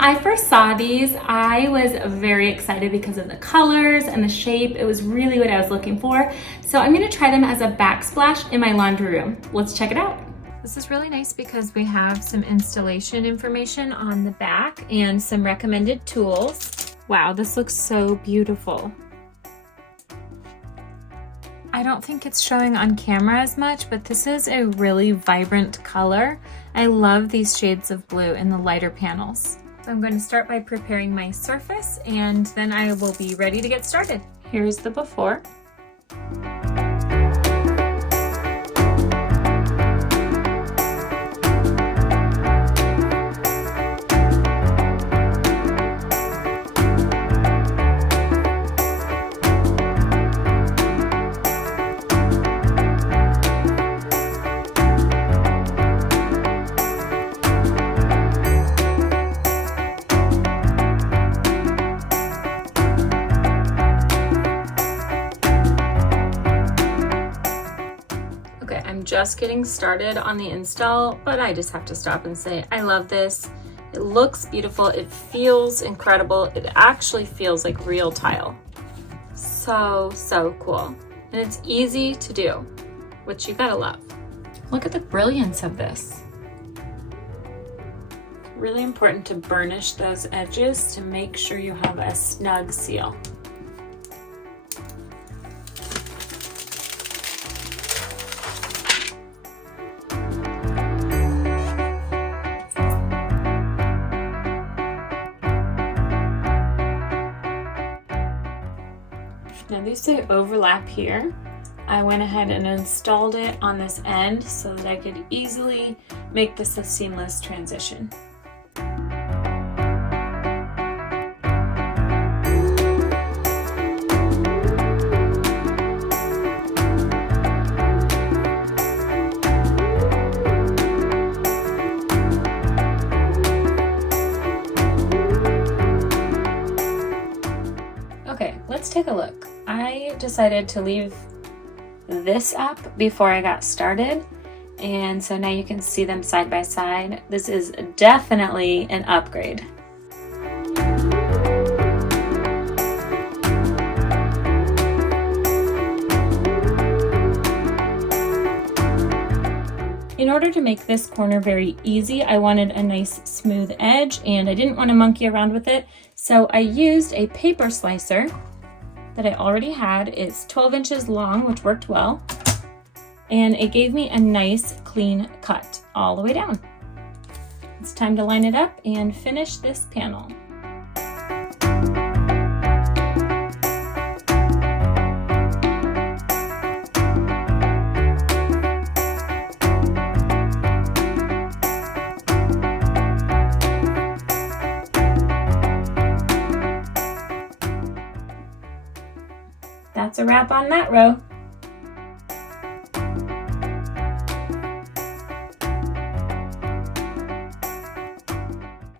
I first saw these, I was very excited because of the colors and the shape. It was really what I was looking for. So I'm gonna try them as a backsplash in my laundry room. Let's check it out. This is really nice because we have some installation information on the back and some recommended tools. Wow, this looks so beautiful. I don't think it's showing on camera as much, but this is a really vibrant color. I love these shades of blue in the lighter panels. So I'm going to start by preparing my surface and then I will be ready to get started. Here's the before. Just getting started on the install, but I just have to stop and say I love this. It looks beautiful, it feels incredible, it actually feels like real tile. So cool. And it's easy to do, which you gotta love. Look at the brilliance of this. Really important to burnish those edges to make sure you have a snug seal. Now these say overlap here. I went ahead and installed it on this end so that I could easily make this a seamless transition. Okay, let's take a look. I decided to leave this up before I got started, and so now you can see them side by side. This is definitely an upgrade. In order to make this corner very easy, I wanted a nice smooth edge and I didn't want to monkey around with it. So I used a paper slicer that I already had. It's 12 inches long, which worked well. And it gave me a nice clean cut all the way down. It's time to line it up and finish this panel. That's a wrap on that row.